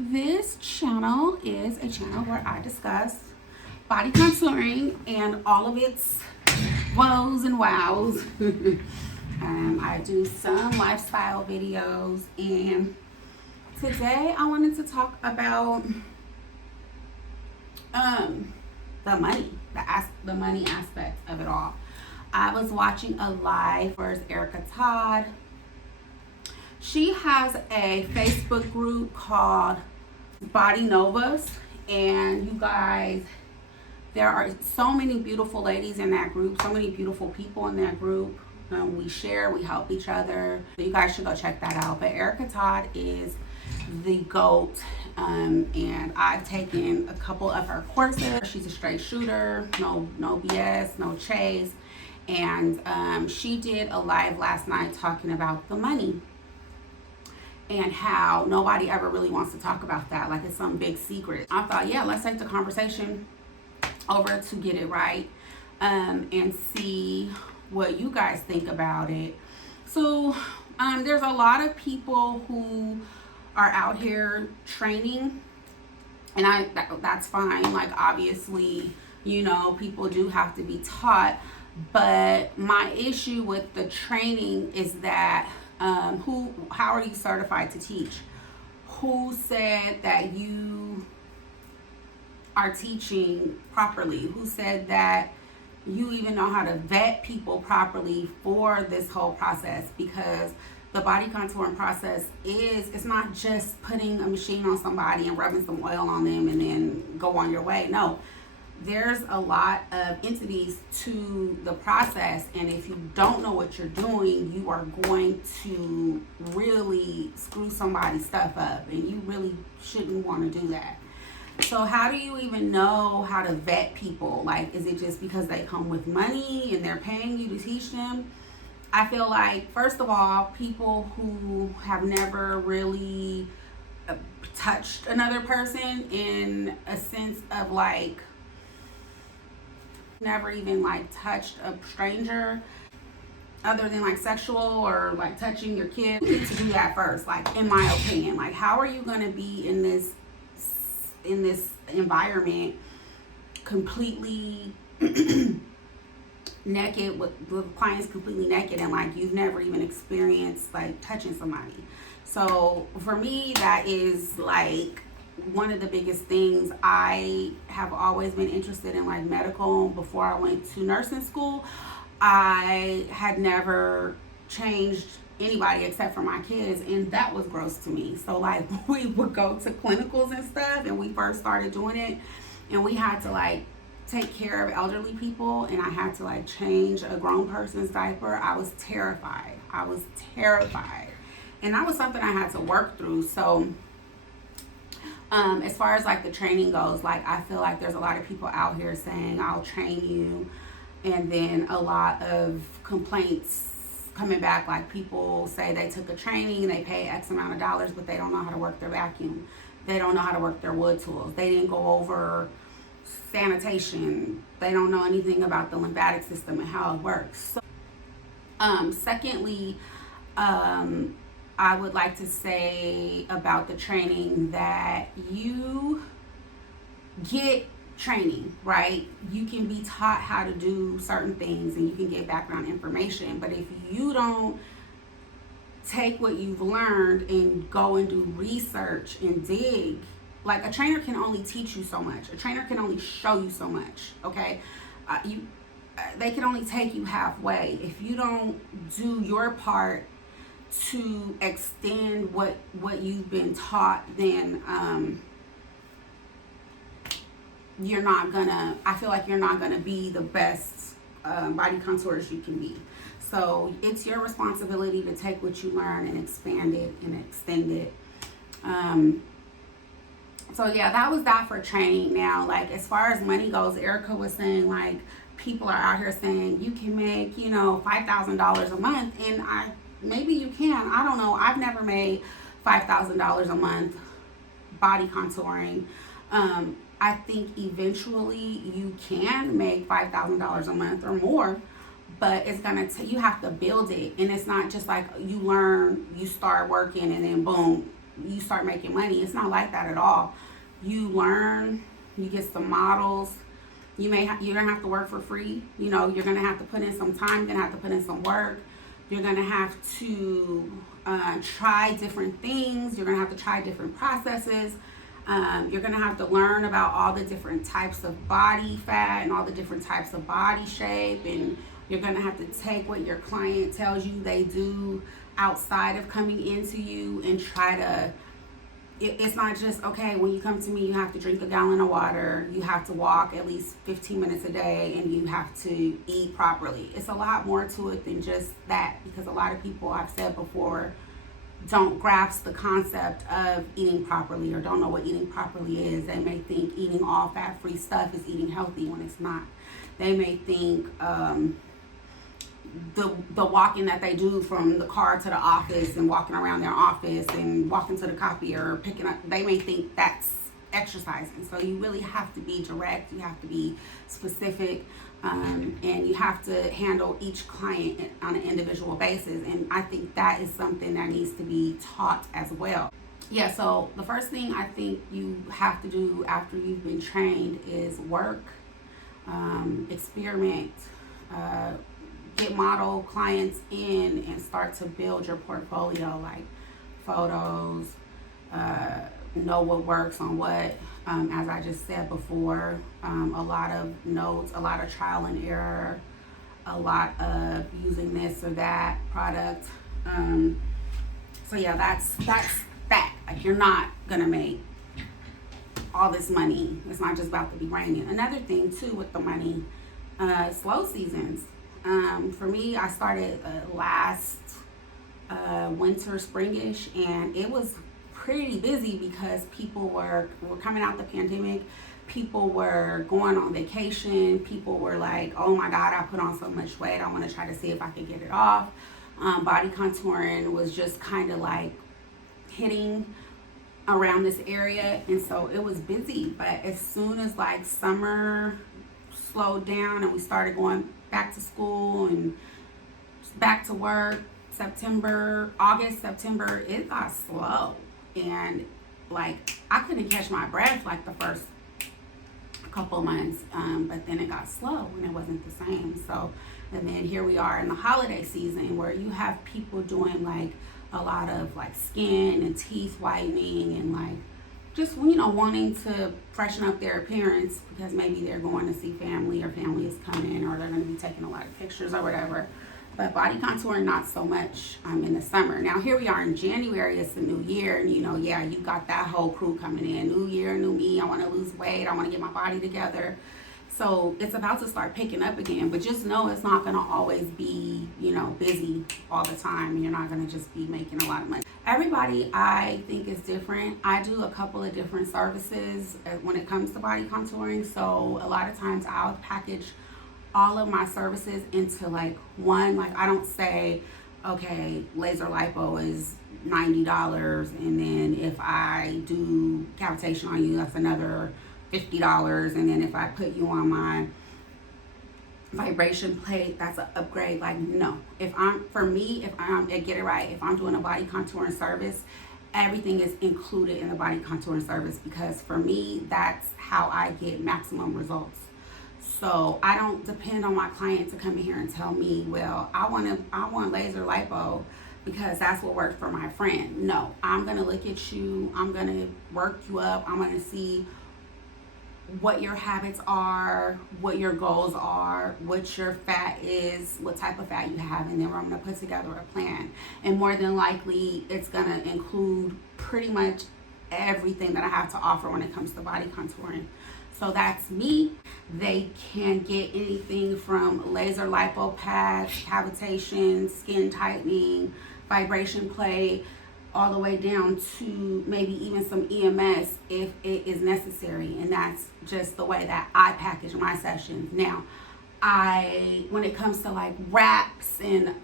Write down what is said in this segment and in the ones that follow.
This channel is a channel where I discuss body contouring and all of its woes and wows. I do some lifestyle videos, and today I wanted to talk about the money, the money aspect of it all. I was watching a live for Erica Todd. She has a Facebook group called Body Novas, and you guys, there are so many beautiful ladies in that group, so many beautiful people in that group. We share, we help each other. So you guys should go check that out. But Erica Todd is the GOAT, and I've taken a couple of her courses. She's a straight shooter, no BS, no chase. And she did a live last night talking about the money and how nobody ever really wants to talk about that, like it's some big secret. I thought, yeah, let's take the conversation over to get it right, and see what you guys think about it. So there's a lot of people who are out here training, and that's fine. Like, obviously, you know, people do have to be taught, but my issue with the training is that how are you certified to teach? Who said that you are teaching properly? Who said that you even know how to vet people properly for this whole process? Because the body contouring process it's not just putting a machine on somebody and rubbing some oil on them and then go on your way. No, there's a lot of entities to the process, and if you don't know what you're doing, you are going to really screw somebody's stuff up, and you really shouldn't want to do that. So how do you even know how to vet people? Like, is it just because they come with money and they're paying you to teach them? I feel like, first of all, people who have never really touched another person in a sense of like, never even like touched a stranger other than like sexual or like touching your kid, you need to do that first, like, in my opinion. Like, how are you going to be in this environment completely naked, with clients completely naked, and like you've never even experienced like touching somebody? So for me, that is like one of the biggest things. I have always been interested in like medical. Before I went to nursing school, I had never changed anybody except for my kids, and that was gross to me. So like, we would go to clinicals and stuff, and we first started doing it, and we had to like take care of elderly people, and I had to like change a grown person's diaper. I was terrified, and that was something I had to work through. So as far as like the training goes, like, I feel like there's a lot of people out here saying, I'll train you, and then a lot of complaints coming back. Like, people say they took a training, they pay X amount of dollars, but they don't know how to work their vacuum. They don't know how to work their wood tools. They didn't go over sanitation. They don't know anything about the lymphatic system and how it works. So, secondly, I would like to say about the training that you get training, right? You can be taught how to do certain things and you can get background information, but if you don't take what you've learned and go and do research and dig, like, a trainer can only teach you so much. A trainer can only show you so much, okay? They can only take you halfway. If you don't do your part to extend what you've been taught, then I feel like you're not gonna be the best body contourist you can be. So it's your responsibility to take what you learn and expand it and extend it. So yeah, that was that for training. Now, like, as far as money goes, Erica was saying, like, people are out here saying you can make, you know, $5,000 a month, and maybe you can. I don't know. I've never made $5,000 a month body contouring. I think eventually you can make $5,000 a month or more, but it's gonna you have to build it, and it's not just like you learn, you start working, and then boom, you start making money. It's not like that at all. You learn, you get some models. You're gonna have to work for free. You know, you're gonna have to put in some time. You're gonna have to put in some work. You're gonna have to try different things. You're gonna have to try different processes. You're gonna have to learn about all the different types of body fat and all the different types of body shape, and you're gonna have to take what your client tells you they do outside of coming into you and try to. It's not just, okay, when you come to me, you have to drink a gallon of water, you have to walk at least 15 minutes a day, and you have to eat properly. It's a lot more to it than just that, because a lot of people, I've said before, don't grasp the concept of eating properly or don't know what eating properly is. They may think eating all fat-free stuff is eating healthy when it's not. They may think the walking that they do from the car to the office and walking around their office and walking to the copier or picking up, they may think that's exercising. So you really have to be direct, you have to be specific, and you have to handle each client on an individual basis. And I think that is something that needs to be taught as well. Yeah, so the first thing I think you have to do after you've been trained is work, experiment, get model clients in and start to build your portfolio, like photos, know what works on what. As I just said before, a lot of notes, a lot of trial and error, a lot of using this or that product. So yeah, that's that. Like, you're not gonna make all this money. It's not just about to be raining. Another thing too with the money, slow seasons. For me, I started last winter, springish, and it was pretty busy because people were coming out the pandemic. People were going on vacation. People were like, oh my God, I put on so much weight. I want to try to see if I could get it off. Body contouring was just kind of like hitting around this area, and so it was busy. But as soon as like summer slowed down and we started going back to school and back to work, August, September, it got slow. And like, I couldn't catch my breath like the first couple months, but then it got slow and it wasn't the same. So, and then here we are in the holiday season where you have people doing like a lot of like skin and teeth whitening and like just, you know, wanting to freshen up their appearance because maybe they're going to see family or family is coming or they're going to be taking a lot of pictures or whatever. But body contouring, not so much in the summer. Now, here we are in January. It's the new year. And, you know, yeah, you got that whole crew coming in. New year, new me. I want to lose weight. I want to get my body together. So it's about to start picking up again. But just know it's not going to always be, you know, busy all the time. You're not going to just be making a lot of money. Everybody, I think, is different. I do a couple of different services when it comes to body contouring. So a lot of times I'll package all of my services into like one. Like, I don't say, okay, laser lipo is $90, and then if I do cavitation on you, that's another $50, and then if I put you on my vibration plate, that's an upgrade. Like, no. Get it right, if I'm doing a body contouring service, everything is included in the body contouring service, because for me, that's how I get maximum results. So I don't depend on my client to come in here and tell me, well, I want laser lipo because that's what worked for my friend. No, I'm gonna look at you, I'm gonna work you up, I'm gonna see what your habits are, what your goals are, what your fat is, what type of fat you have, and then we're gonna put together a plan. And more than likely, it's gonna include pretty much everything that I have to offer when it comes to body contouring. So that's me. They can get anything from laser lipo pads, cavitation, skin tightening, vibration plate, all the way down to maybe even some EMS if it is necessary. And that's just the way that I package my sessions. Now, when it comes to like wraps and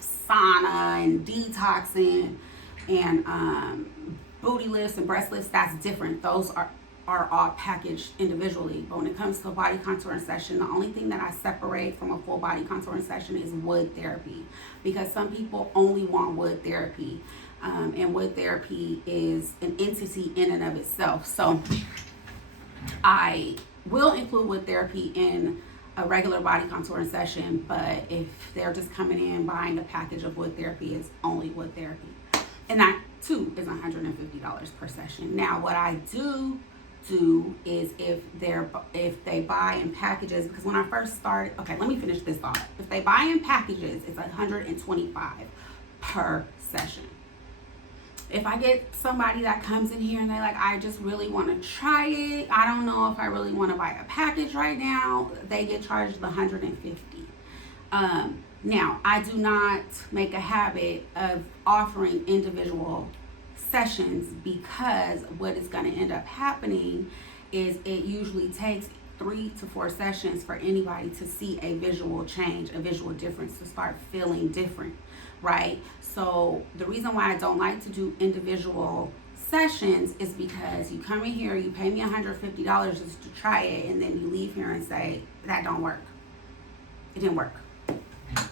sauna and detoxing and booty lifts and breast lifts, that's different. Those are all packaged individually. But when it comes to a body contouring session, the only thing that I separate from a full body contouring session is wood therapy, because some people only want wood therapy. And wood therapy is an entity in and of itself. So I will include wood therapy in a regular body contouring session, but if they're just coming in buying a package of wood therapy, it's only wood therapy. And that too is $150 per session. Now what I do is if they buy in packages, because when I first started, okay, let me finish this thought. If they buy in packages, it's $125 per session. If I get somebody that comes in here and they're like, I just really want to try it, I don't know if I really want to buy a package right now, they get charged the $150. Now, I do not make a habit of offering individual sessions, because what is going to end up happening is it usually takes 3 to 4 sessions for anybody to see a visual change, a visual difference, to start feeling different, right? So the reason why I don't like to do individual sessions is because you come in here, you pay me $150 just to try it, and then you leave here and say, that don't work. It didn't work.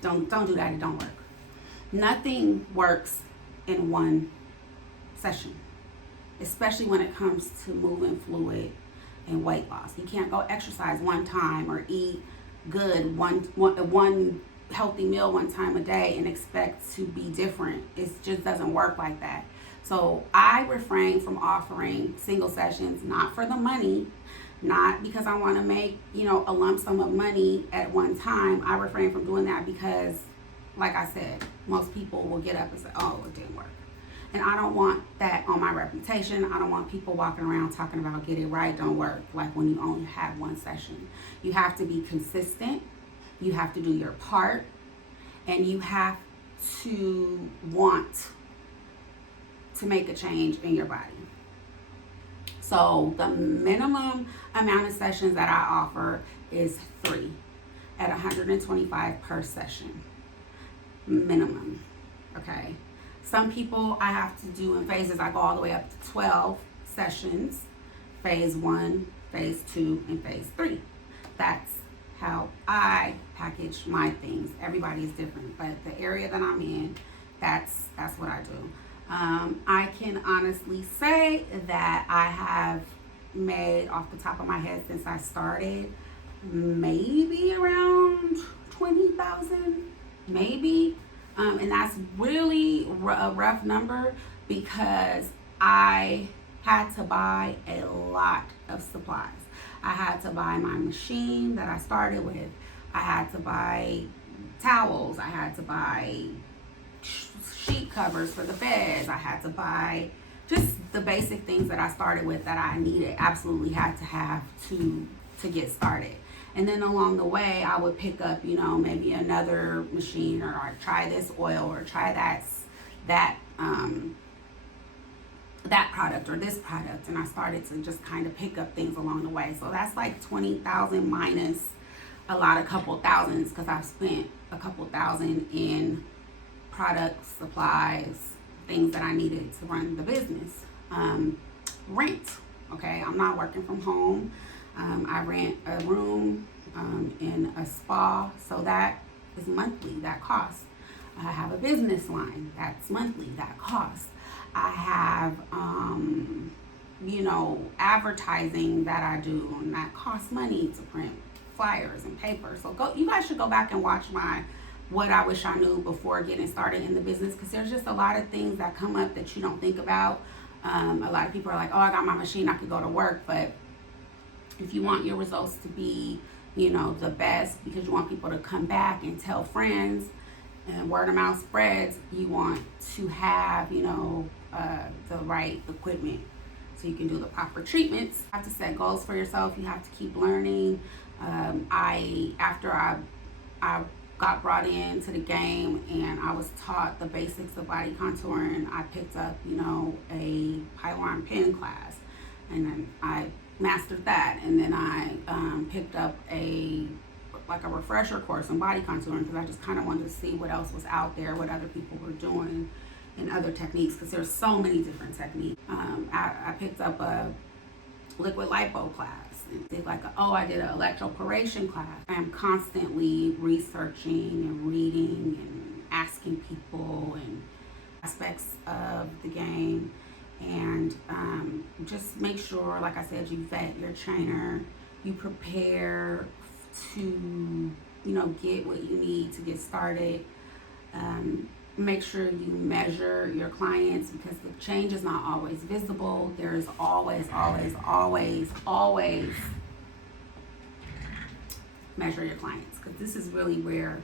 Don't do that, it don't work. Nothing works in one session, especially when it comes to moving fluid and weight loss. You can't go exercise one time or eat good one healthy meal one time a day and expect to be different. It just doesn't work like that. So I refrain from offering single sessions, not for the money, not because I want to make, a lump sum of money at one time. I refrain from doing that because, like I said, most people will get up and say, oh, it didn't work. And I don't want that on my reputation. I don't want people walking around talking about get it right, don't work, like when you only have one session. You have to be consistent. You have to do your part. And you have to want to make a change in your body. So the minimum amount of sessions that I offer is 3 at $125 per session. Minimum. Okay. Some people I have to do in phases. I go all the way up to 12 sessions. Phase 1, phase 2, and phase 3. That's how I package my things. Everybody is different, but the area that I'm in, that's what I do. I can honestly say that I have made, off the top of my head, since I started, maybe around 20,000, maybe. And that's really a rough number because I had to buy a lot of supplies. I had to buy my machine that I started with. I had to buy towels. I had to buy sheet covers for the beds. I had to buy just the basic things that I started with that I needed, absolutely had to have to get started. And then along the way, I would pick up, maybe another machine, or I'd try this oil, or try that product or this product. And I started to just kind of pick up things along the way. So that's like 20,000 minus a couple thousands, because I've spent a couple thousand in products, supplies, things that I needed to run the business. Rent. Okay, I'm not working from home. I rent a room in a spa, so that is monthly, that costs. I have a business line, that's monthly, that costs. I have, advertising that I do, and that costs money to print flyers and paper. So you guys should go back and watch my What I Wish I Knew Before Getting Started in the Business, because there's just a lot of things that come up that you don't think about. A lot of people are like, oh, I got my machine, I could go to work, but if you want your results to be, the best, because you want people to come back and tell friends, and word of mouth spreads, you want to have, the right equipment so you can do the proper treatments. You have to set goals for yourself. You have to keep learning. After I got brought into the game and I was taught the basics of body contouring, I picked up, a pylon pin class, and then I mastered that, and then I picked up a refresher course on body contouring, because I just kind of wanted to see what else was out there, what other people were doing, and other techniques, because there's so many different techniques. I picked up a liquid lipo class, and did I did an electroporation class. I'm constantly researching and reading and asking people, and aspects of the game. And just make sure, like I said, you vet your trainer, you prepare to, get what you need to get started. Make sure you measure your clients, because the change is not always visible. There is always, always, always, always measure your clients, because this is really where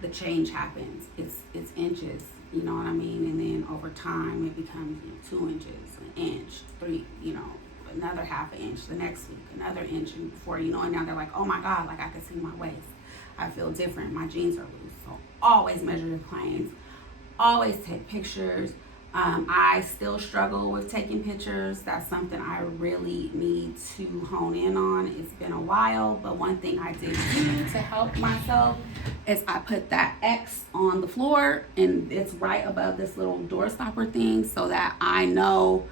the change happens. It's inches, you know what I mean? And then over time it becomes 2 inches, an inch, 3, another half an inch the next week, another inch, and before you know it, now they're like, oh my God, like I can see my waist. I feel different. My jeans are loose. So always measure your clients. Always take pictures. I still struggle with taking pictures. That's something I really need to hone in on. It's been a while, but one thing I did do to help myself is I put that X on the floor, and it's right above this little door stopper thing, so that I know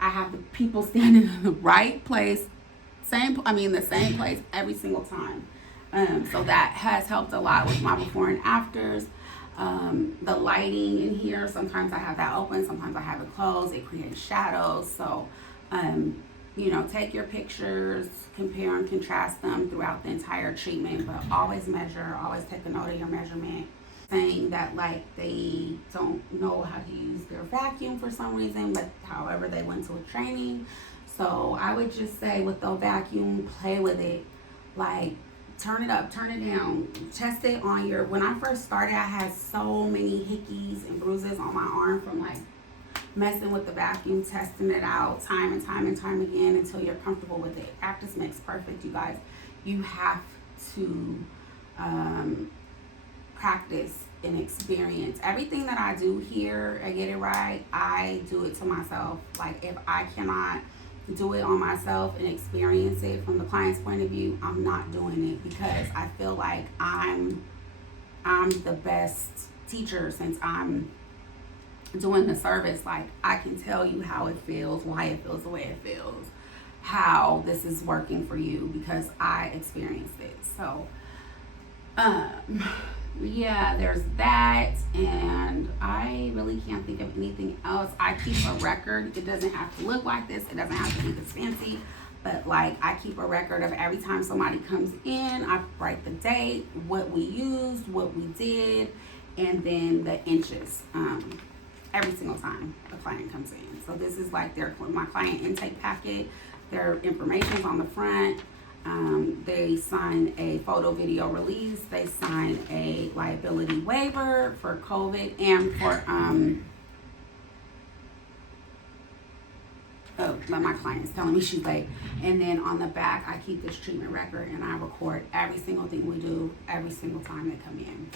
I have the people standing in the right place, the same place every single time. So that has helped a lot with my before and afters. The lighting in here, sometimes I have that open, sometimes I have it closed. It creates shadows. So, take your pictures, compare and contrast them throughout the entire treatment, but always measure, always take a note of your measurement. Saying that like they don't know how to use their vacuum for some reason, but however they went to a training. So I would just say with the vacuum, play with it, like turn it up, turn it down, test it on your, when I first started, I had so many hickeys and bruises on my arm from like messing with the vacuum, testing it out time and time and time again until you're comfortable with it. Practice makes perfect, you guys. You have to practice and experience. Everything that I do here, I get it right, I do it to myself. Like if I cannot do it on myself and experience it from the client's point of view, I'm not doing it, because I feel like I'm the best teacher since I'm doing the service. Like I can tell you how it feels, why it feels the way it feels, how this is working for you, because I experienced it. So yeah, there's that, and I really can't think of anything else. I keep a record. It doesn't have to look like this. It doesn't have to be this fancy, but like I keep a record of every time somebody comes in. I write the date, what we used, what we did, and then the inches. Every single time a client comes in. So this is like my client intake packet. Their information is on the front. They sign a photo video release. They sign a liability waiver for COVID and for my client is telling me she's late. And then on the back, I keep this treatment record and I record every single thing we do every single time they come in.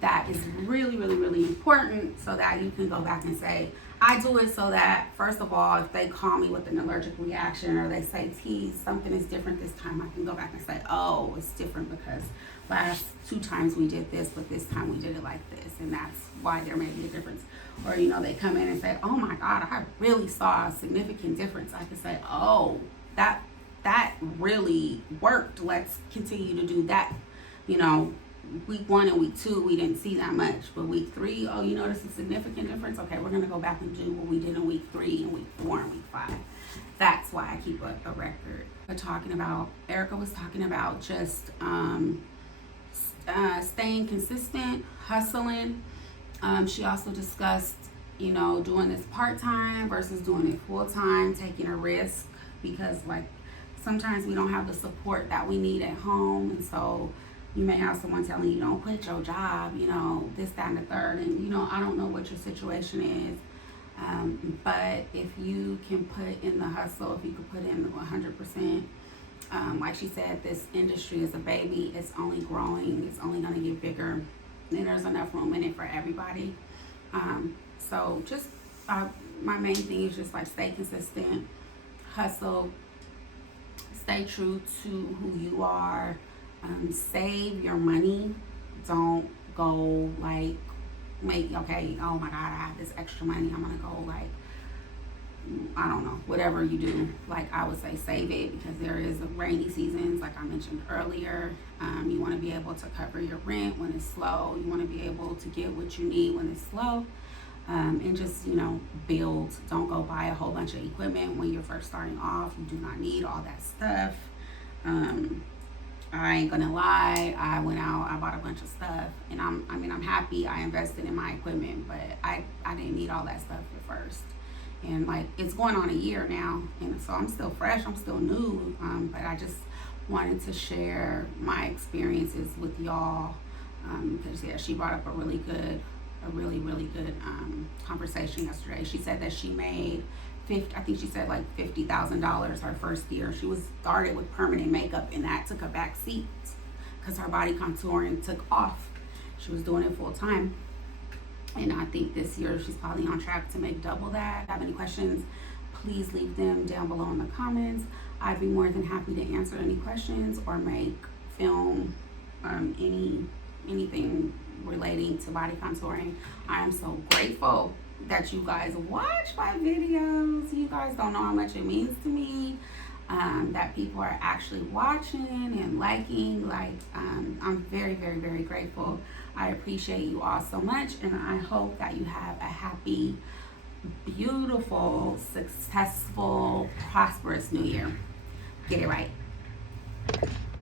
That is really, really, really important, so that you can go back and say, I do it so that, first of all, if they call me with an allergic reaction or they say, T, something is different this time, I can go back and say, oh, it's different because last 2 times we did this, but this time we did it like this, and that's why there may be a difference. Or, they come in and say, oh my God, I really saw a significant difference. I can say, oh, that really worked. Let's continue to do that. Week 1 and week 2, we didn't see that much, but week 3, oh, you notice a significant difference? Okay, we're going to go back and do what we did in week 3 and week 4 and week 5. That's why I keep a record. Erica was talking about just staying consistent, hustling. She also discussed, doing this part-time versus doing it full-time, taking a risk, because like sometimes we don't have the support that we need at home, and so you may have someone telling you, don't quit your job, this, that, and the third. And, I don't know what your situation is. But if you can put in the hustle, if you can put in 100%, like she said, this industry is a baby. It's only growing. It's only going to get bigger. And there's enough room in it for everybody. So just my main thing is just like stay consistent, hustle, stay true to who you are. Save your money. Don't go like oh my God, I have this extra money, I'm gonna go like I don't know, whatever you do, like I would say save it, because there is rainy seasons, like I mentioned earlier. You want to be able to cover your rent when it's slow. You want to be able to get what you need when it's slow. And just, build. Don't go buy a whole bunch of equipment when you're first starting off. You do not need all that stuff. I ain't gonna lie, I went out, I bought a bunch of stuff, and I'm happy I invested in my equipment, but I didn't need all that stuff at first. And like, it's going on a year now, and so I'm still fresh, I'm still new, but I just wanted to share my experiences with y'all, because yeah, she brought up a really good conversation yesterday. She said that she made I think she said like $50,000 her first year. She was started with permanent makeup, and that took a back seat because her body contouring took off. She was doing it full time, and I think this year she's probably on track to make double that. If you have any questions, please leave them down below in the comments. I'd be more than happy to answer any questions or film anything relating to body contouring. I am so grateful that you guys watch my videos. You guys don't know how much it means to me, that people are actually watching and liking. I'm very, very, very grateful. I appreciate you all so much, and I hope that you have a happy, beautiful, successful, prosperous new year. Get it right.